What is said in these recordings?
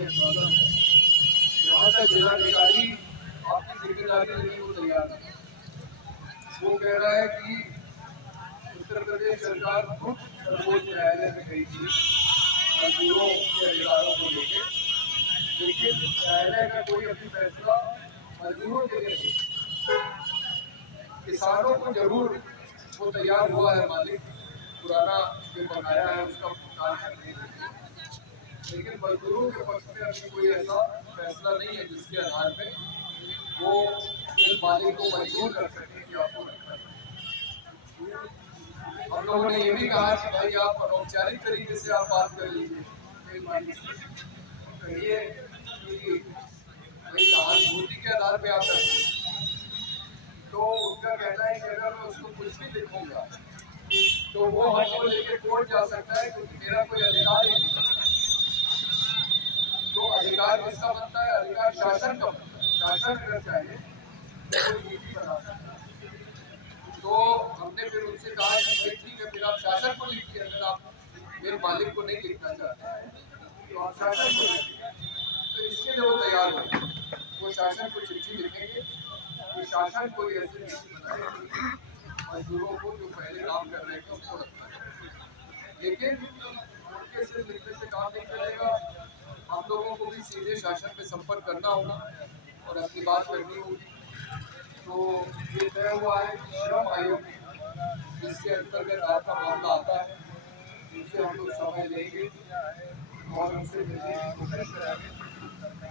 आपकी अंदाजा है। यहाँ का जिलाधिकारी आपकी जिम्मेदारी लेने को तैयार है। वो कह रहा है कि उत्तर प्रदेश सरकार खुद सर्वोच्च न्यायालय में गई थी मजदूरों के अधिकारों को लेकर, लेकिन न्यायालय का कोई अभी फैसला मजदूरों के लिए नहीं। किसानों को जरूर वो तैयार हुआ है मालिक पुराना जो बकाया है उसका भुगतान करने के लिए, लेकिन मजदूरों के पक्ष में अभी कोई ऐसा फैसला नहीं है जिसके आधार पे वो इन मालिक को मजबूर कर सके कि आपको रखना है। हम लोगों ने ये भी कहा कि भाई आप अनौपचारिक तरीके से आप बात कर लीजिए मालिक से, कहिए कि भाई सहानुभूति के आधार पे आप रखें। तो उनका कहना है कि अगर मैं उसको कुछ भी लिखूंगा तो वो हमको लेके कोर्ट जा सकता है क्योंकि मेरा कोई अधिकार ही नहीं। तो अधिकार किसका बनता है? अधिकार शासन का बनता है। शासन अगर चाहे तो कोई नीति बना सकता है। तो हमने फिर उनसे कहा कि भाई ठीक है, फिर आप शासन को लिखिए। अगर आप मेरे मालिक को नहीं लिखना चाहते हैं तो आप शासन को लिखिए। तो इसके लिए वो तैयार हो, वो शासन को चिट्ठी लिखेंगे कि शासन कोई ऐसी नीति बनाए मजदूरों को जो पहले काम कर रहे थे उनको रखना है। लेकिन उनके सिर्फ लिखने से काम नहीं चलेगा, हम लोगों को भी सीधे शासन में संपर्क करना होगा और अपनी बात करनी होगी। तो ये तय हुआ है कि श्रम आयोग जिसके अंतर्गत आपका मामला आता है उनसे हम लोग समय लेंगे और उनसे मिलने की कोशिश करेंगे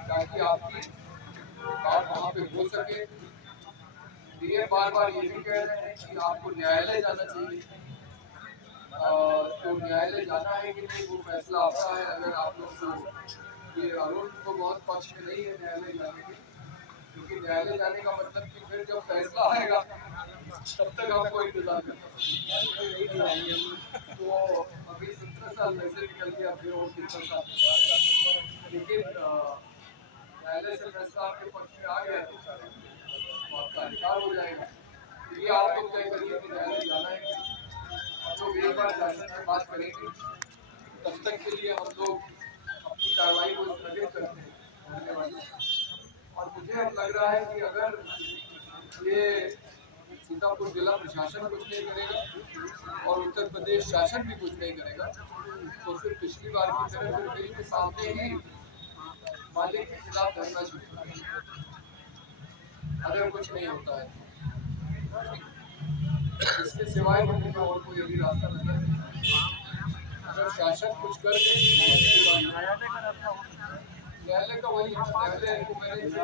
ताकि आपकी बात वहाँ पे हो सके। ये बार बार ये भी कह रहे हैं कि आपको न्यायालय जाना चाहिए, तो न्यायालय जाना है कि नहीं वो फैसला आपका है। अगर आप लोग को ये अरुण को बहुत पक्ष में नहीं है न्यायालय जाने के, क्योंकि न्यायालय जाने का मतलब कि फिर जब फैसला आएगा तब तक आपको इंतजार करना पड़ेगा। तो अभी 17 साल वैसे निकल गया, फिर और कितना साल, लेकिन न्यायालय से फैसला आपके पक्ष में आ गया तो आपका अधिकार हो जाएगा। तो ये आप लोग तय करिए कि न्यायालय जाना है। हम लोग एक बार शासन से बात करेंगे, तब तक के लिए हम लोग अपनी कार्रवाई को स्थगित करते हैं धन्यवाद। और मुझे अब लग रहा है कि अगर ये सीतापुर जिला प्रशासन कुछ नहीं करेगा और उत्तर प्रदेश शासन भी कुछ नहीं करेगा तो फिर पिछली बार की तरह फिर बिल के सामने ही मालिक के खिलाफ धरना शुरू करेंगे अगर कुछ नहीं होता है। इसके सिवाय मुझे और कोई अभी रास्ता नजर नहीं। अगर शासन कुछ कर दे न्यायालय का वही न्यायालय को मैंने इसे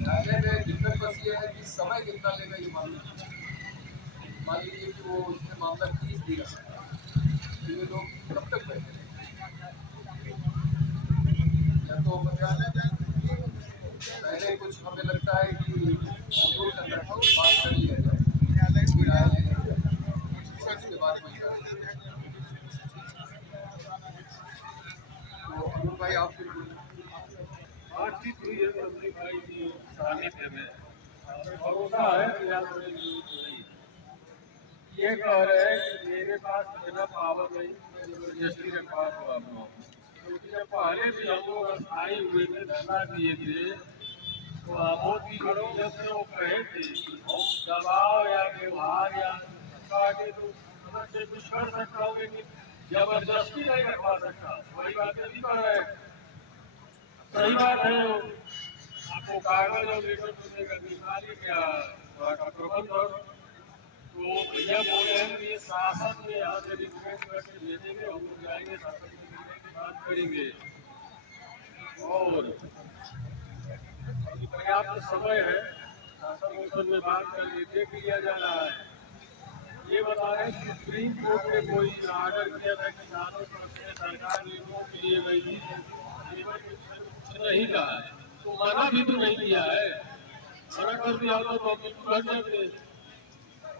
न्यायालय में दिक्कत बस ये है कि समय कितना लेगा ये मालूम। मान लीजिए कि वो उसने मामला 30 दिया तो ये लोग कब तक बैठे या तो पहले कुछ हमें लगता है कि मजदूर संगठनों से बात कर लिया जाए उसके बाद वही करेंगे। तो अरुण भाई आप बातचीत हुई है मंत्री भाई की सानिध्य में, भरोसा है कि आप ये कह रहे हैं कि मेरे पास इतना पावर नहीं जबरदस्ती रखवा दो आप लोग, क्योंकि जब पहले भी हम लोग स्थायी हुए थे धरना दिए थे तो आमोद की जब से वो कहे थे कि हम दबाव या व्यवहार या के तो से कुछ कर सकता हूँ लेकिन जबरदस्ती नहीं रखवा सकता। वही बात नहीं कर रहे, सही बात है। आपको कागज और लेकर मिलेगा निकाली क्या प्रबंध, तो भैया बोल रहे हैं कि ये शासन में यहाँ से रिक्वेस्ट करके भेजेंगे, हम लोग जाएंगे शासन से बात करेंगे और पर्याप्त समय है शासन में बात करके देख लिया जा रहा है। ये बता रहे हैं कि सुप्रीम कोर्ट ने कोई आर्डर किया था किसानों पर सरकार नियमों के लिए गई कुछ नहीं कहा है, तो मना भी तो नहीं किया है। मना कर दिया तो बिल्कुल लग जाते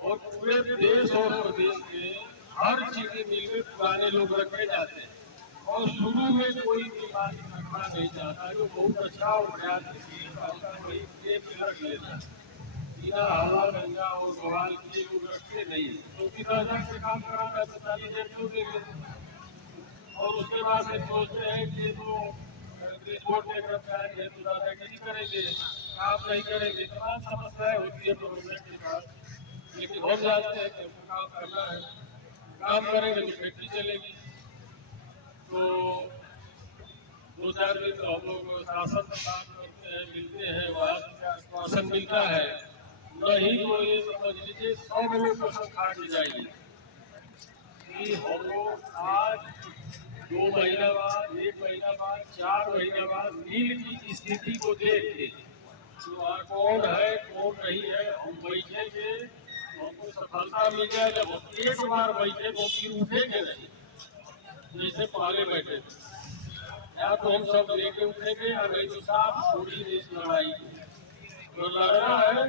और पूरे देश और प्रदेश में हर चीजें मिलकर पुराने लोग रखे जाते हैं और शुरू में कोई बीमारी रखना नहीं चाहता जो बहुत अच्छा और प्रयास रख लेता बिना हवा गंगा और बवाल किए लोग रखते नहीं, तो बिना से काम कराना 45 क्यों देंगे। और उसके बाद फिर सोचते हैं कि तो रिपोर्ट में कर्मचारी है तो दादागिरी करेंगे, काम नहीं करेंगे, तमाम समस्याएं होती है प्रोफेसर के साथ। लेकिन हम जानते हैं कि हमको काम करना है, काम करेंगे तो फैक्ट्री चलेगी। तो दो चार दिन तो हम लोग शासन में काम करते हैं, मिलते हैं, वहाँ से आश्वासन मिलता है, नहीं तो ये समझ लीजिए 100 लोग कसम खा के जाएंगे कि हम लोग आज 2 महीना बाद, 1 महीना बाद, 4 महीना बाद नील की स्थिति को देख के कौन है कौन नहीं है, हम बैठेंगे, हमको सफलता मिल जाए। जब हम एक बार बैठे तो फिर उठेंगे नहीं जैसे पहले बैठे थे, या तो हम सब लेके उठेंगे या नहीं तो साफ छोड़ी इस लड़ाई को। तो लग रहा है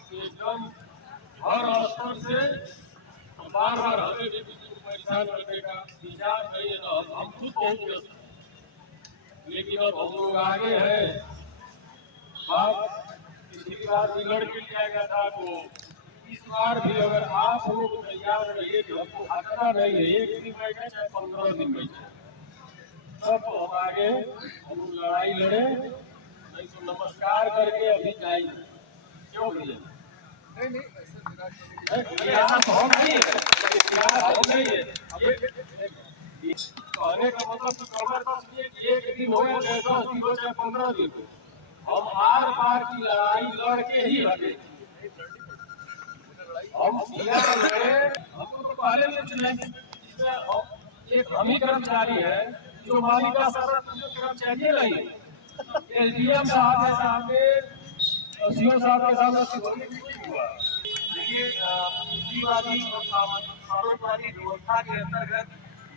कि एकदम हर स्तर से बार बार हमें भी किसी को परेशान करने का विचार नहीं है। तो हम खुद बहुत व्यस्त हैं, लेकिन अब हम लोग आगे हैं। बात पिछली बार बिगड़ के लिया गया था, तो इस बार भी अगर आप लोग तैयार रहिए कि हमको हटना नहीं है, 1 दिन बैठे चाहे 15 दिन बैठे, तब हम आगे हम लड़ाई लड़े, नहीं तो नमस्कार करके अभी जाएंगे। क्यों भैया? नहीं ऐसा तो हम नहीं है, हम नहीं है। कहने का मतलब तो जबरदस्त ये कि 1 दिन हो या 10 दिन हो चाहे 15 दिन हो, हम आर पार की लड़ाई लड़ के ही हटे। हम हमको तो पहले में चुनेंगे, एक हम ही कर्मचारी है जो मालिक का कर्मचारी नहीं है। एसडीएम साहब के सामने, सीओ साहब के सामने हुआ। देखिए, पूंजीवादी और सामंतवादी व्यवस्था के अंतर्गत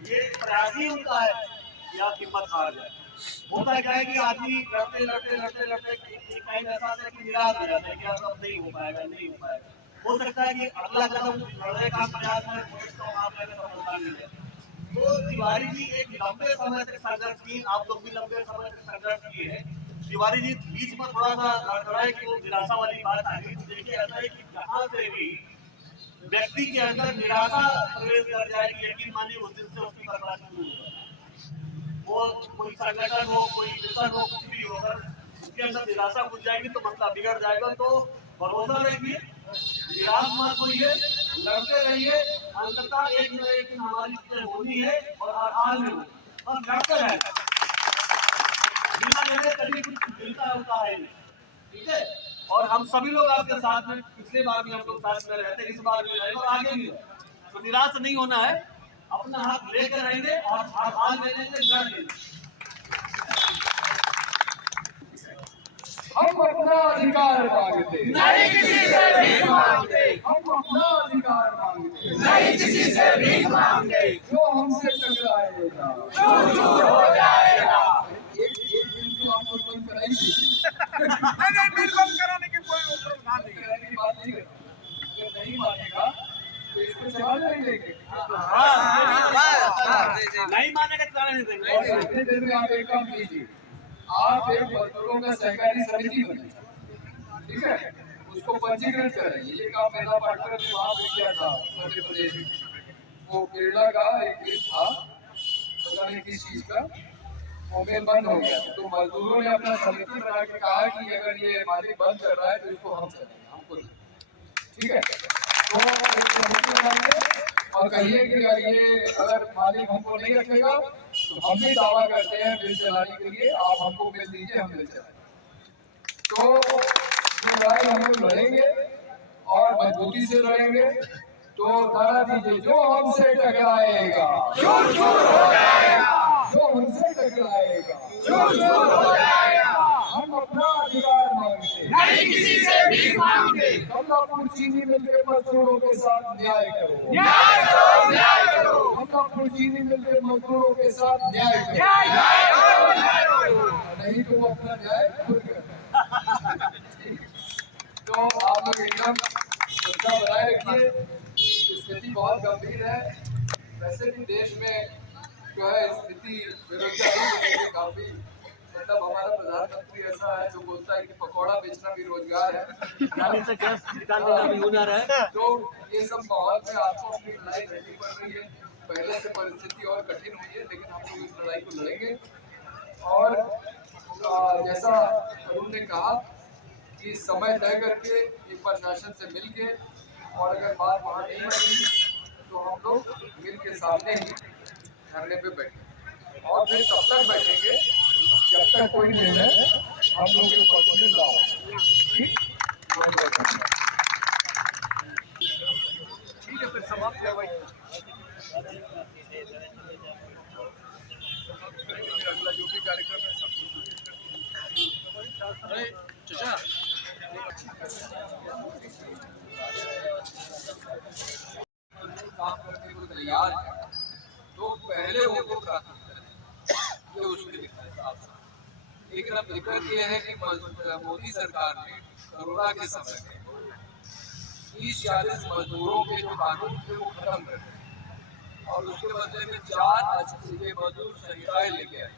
ये प्रयास ही होता है कि आप हिम्मत हार जाए। होता क्या है कि आदमी लड़ते लड़ते लड़ते लड़ते एक टाइम ऐसा आता है कि निराश हो जाता है कि यार अब नहीं हो पाएगा, नहीं हो पाएगा। हो सकता है कि अगला कदम लड़ने का प्रयास में सफलता मिल जाए। तो तिवारी जी एक लंबे समय से संघर्ष किए, आप लोग भी लंबे समय से संघर्ष किए हैं। तिवारी जी बीच में थोड़ा सा लड़खड़ाए कि वो निराशा वाली बात आ गई। देखिए ऐसा है कि जहाँ से भी व्यक्ति के अंदर निराशा प्रवेश कर जाए, यकीन मानिए उस दिन से उसकी बर्बादी शुरू हो जाए। वो कोई संगठन हो, कोई मिशन हो, कुछ भी हो, अगर उसके अंदर निराशा घुस जाएगी तो मसला बिगड़ जाएगा। तो भरोसा रखिए, निराश मत होइए, लड़ते रहिए, अंततः एक न एक दिन हमारी जितने होनी है और हर हाल में हम लड़ते रहें। बिना लड़े कभी कुछ मिलता होता है, ठीक है। और हम सभी लोग आपके साथ में, पिछले बार भी हम लोग साथ में रहते, इस बार भी रहेंगे और आगे भी रहेंगे। तो निराश नहीं होना है, अपना हक लेकर रहेंगे और हर हाल में लेंगे, लड़ लेंगे। हम अपना अधिकार मांगते नहीं किसी से भीख मांगते, हम अपना अधिकार मांगते नहीं किसी से भीख मांगते, जो हमसे टकराएगा चूर चूर हो जाएगा। एक बिल तो आपको बंद कराई थी। नहीं, बिल बंद कराने की कोई प्रावधान नहीं है। कराने की बात नहीं कर रहा। अगर नहीं मानेगा तो इसको चला जाएंगे। नहीं मानेगा तो जाने नहीं देंगे। और इतने देर में आप एक काम कीजिए, आप एक मजदूरों का सहकारी समिति बनाइए, ठीक है, उसको पंजीकृत करेंगे। ये काम मेरा पार्टनर ने वहाँ पे किया था मध्य प्रदेश में। वो केरला का एक केस था, पता नहीं किस चीज का, वो में बंद हो गया। तो मजदूरों ने अपना समिति बना के कहा कि अगर ये मालिक बंद कर रहा है तो इसको हम चलेंगे, हमको ठीक है। तो एक समिति बनाएंगे और कहिए कि ये अगर मालिक हमको नहीं रखेगा तो हम भी दावा करते हैं बिल चलाने के लिए, आप हमको बिल दीजिए, हम बिल चलाएंगे। तो ये लड़ाई हम लोग लड़ेंगे और मजबूती से लड़ेंगे। तो नारा दीजिए, जो हमसे टकराएगा चूर चूर हो जाएगा, जो हमसे टकराएगा चूर चूर हो जाएगा। हम अपना अधिकार मांगते, नहीं किसी से भीख मांगते, कमलापुर चीनी मिल के मजदूरों के साथ न्याय करो, न्याय करो, न्याय करो, कमलापुर चीनी मिल के मजदूरों के साथ न्याय करो, न्याय करो, न्याय करो। नहीं तो वो अपना न्याय खुद करें। तो आप लोग एकदम श्रद्धा बनाए रखिए। स्थिति बहुत गंभीर है। वैसे भी देश में जो है स्थिति बेरोजगारी को लेकर काफी मतलब हमारा प्रधानमंत्री ऐसा है जो बोलता है कि पकौड़ा बेचना भी रोजगार है, से गैस निकालने का भी हुनर है। तो ये सब माहौल में आपको अपनी लड़ाई लड़नी पड़ रही है। पहले से परिस्थिति और कठिन हुई है, लेकिन हम लोग इस लड़ाई को लड़ेंगे। और जैसा अरुण ने कहा कि समय तय करके एक बार शासन से मिल के, और अगर बात वहाँ नहीं बनी तो हम लोग मिल के सामने ही धरने पे बैठेंगे, और फिर तब तक बैठेंगे जब तक कोई निर्णय हम लोग के पक्ष में ना हो। ठीक है, फिर समाप्त है भाई। अगला जो भी कार्यक्रम है सब काम करने को तैयार है, तो पहले उनको प्राथमिकता दें, ये उसके लिखा है साफ साफ। लेकिन अब दिक्कत ये है कि मोदी सरकार ने कोरोना के समय में 30-40 मजदूरों के जो कानून थे वो खत्म कर दिए, और उसके बदले में 4 मजदूर संहिताएं लेके आए।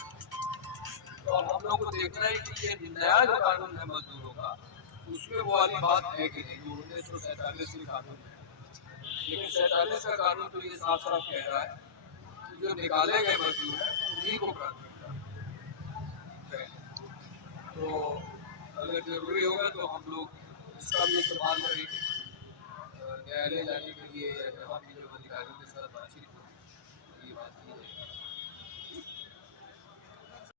तो अब हम लोग को देखना है कि ये नया जो कानून है मजदूरों का, उसमें वो वाली बात है कि नहीं जो 1947 के कानून है। लेकिन 47 का कानून तो ये साफ साफ कह रहा है कि जो निकाले गए मजदूर हैं उन्हीं को प्राथमिकता दें। तो अगर जरूरी होगा तो हम लोग इसका भी इस्तेमाल करेंगे न्यायालय जाने के लिए, या जहाँ भी जब अधिकारियों के साथ बातचीत हो ये बात की जाएगी।